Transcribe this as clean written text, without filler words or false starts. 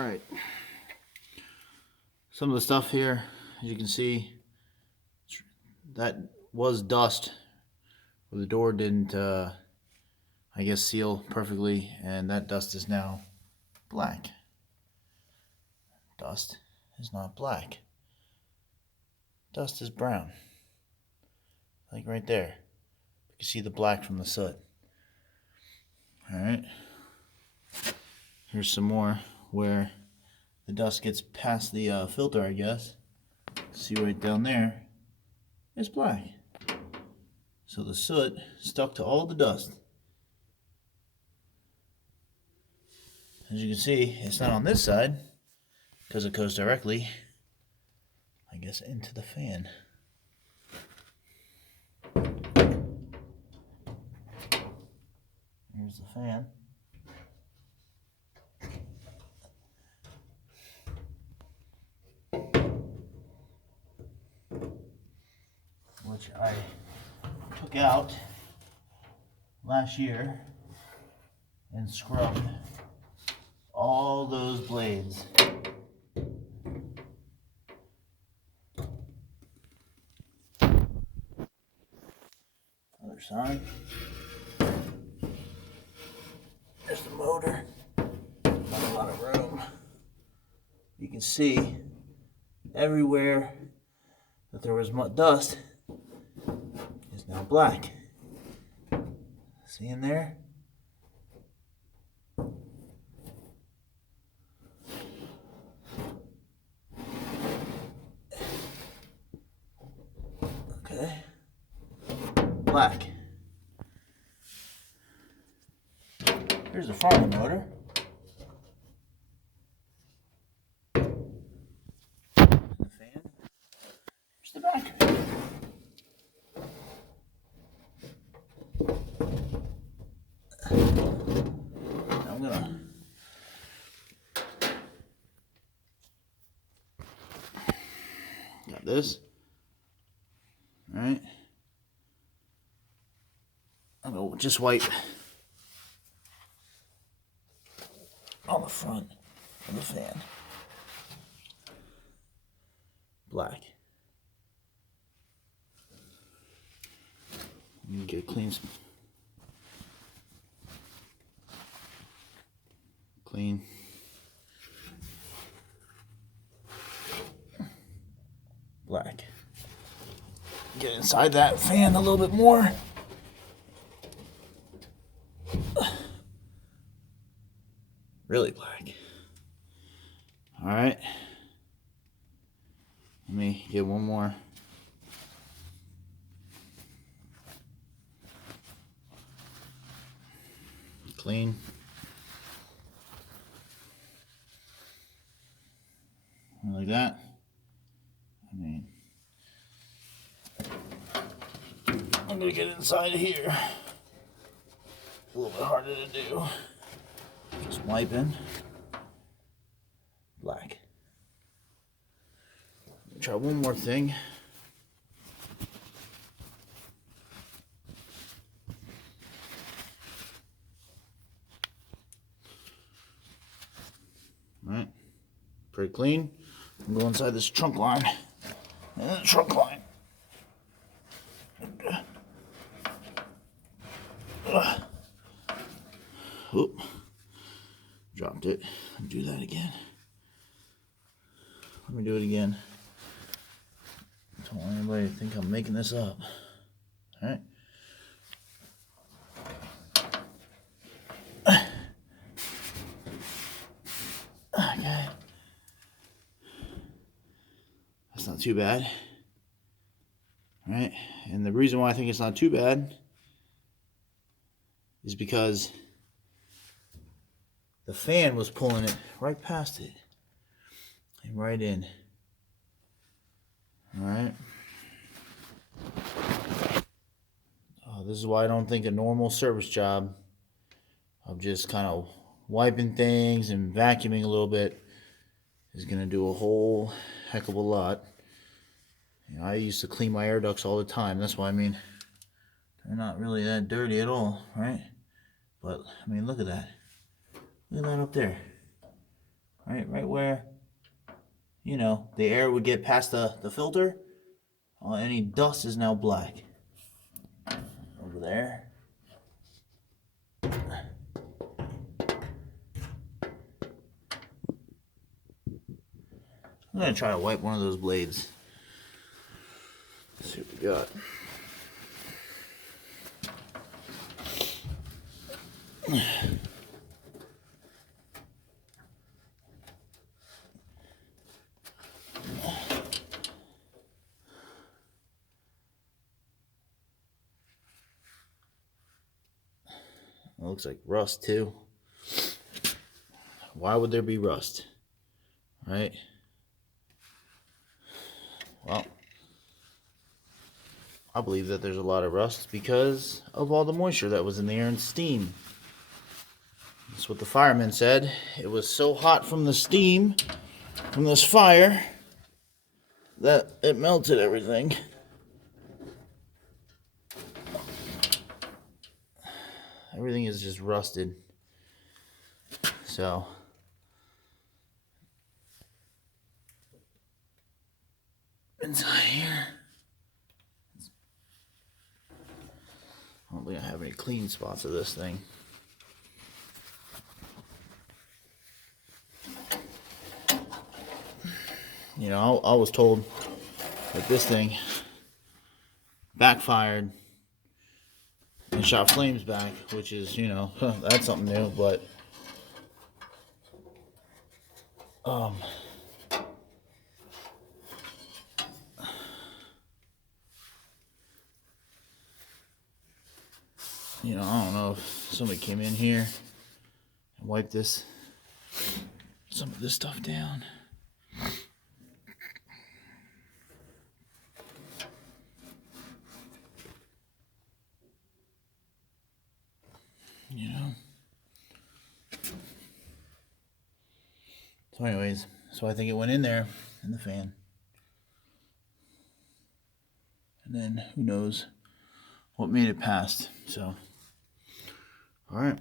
Alright, some of the stuff here, as you can see, that was dust where the door didn't, I guess, seal perfectly, and that dust is now black. Dust is not black. Dust is brown. Like right there. You can see the black from the soot. Alright. Here's some more where the dust gets past the filter, I guess. See right down there, it's black. So the soot stuck to all the dust. As you can see, it's not on this side because it goes directly, I guess, into the fan. Here's the fan. Which I took out last year and scrubbed all those blades. Other side. There's the motor. Not a lot of room. You can see everywhere that there was dust is now black. See in there? Okay. Black. Here's the front of the motor. The fan. Here's the back of it. I'm gonna got this. All right. I'm gonna just wipe on the front of the fan. Black. You get clean. Clean. Black. Get inside that fan a little bit more. Really black. All right. Let me get one more. Clean. Like that. I mean, I'm gonna get inside of here. A little bit harder to do. Just wiping. Black. Try one more thing. All right. Pretty clean. I'm going inside this trunk line. And the trunk line. Oop. Dropped it. Do that again. Let me do it again. Don't want anybody to think I'm making this up. Alright. Okay. That's not too bad. Alright. And the reason why I think it's not too bad is because the fan was pulling it right past it and right in. Alright. This is why I don't think a normal service job of just kind of wiping things and vacuuming a little bit is going to do a whole heck of a lot. You know, I used to clean my air ducts all the time. That's why, I mean, they're not really that dirty at all, right? But, I mean, look at that. Look at that up there. right where, you know, the air would get past the filter. Any dust is now black. Over there. I'm gonna try to wipe one of those blades. Let's see what we got. It looks like rust too. Why would there be rust? Right? Well, I believe that there's a lot of rust because of all the moisture that was in the air and steam. That's what the fireman said. It was so hot from the steam from this fire that it melted everything. Everything is just rusted. So inside here, I don't think I have any clean spots of this thing. You know, I was told that this thing backfired and shot flames back, which is, you know, that's something new, but you know, I don't know if somebody came in here and wiped some of this stuff down. You know. So anyways, so I think it went in there in the fan. And then who knows what made it past. So, all right.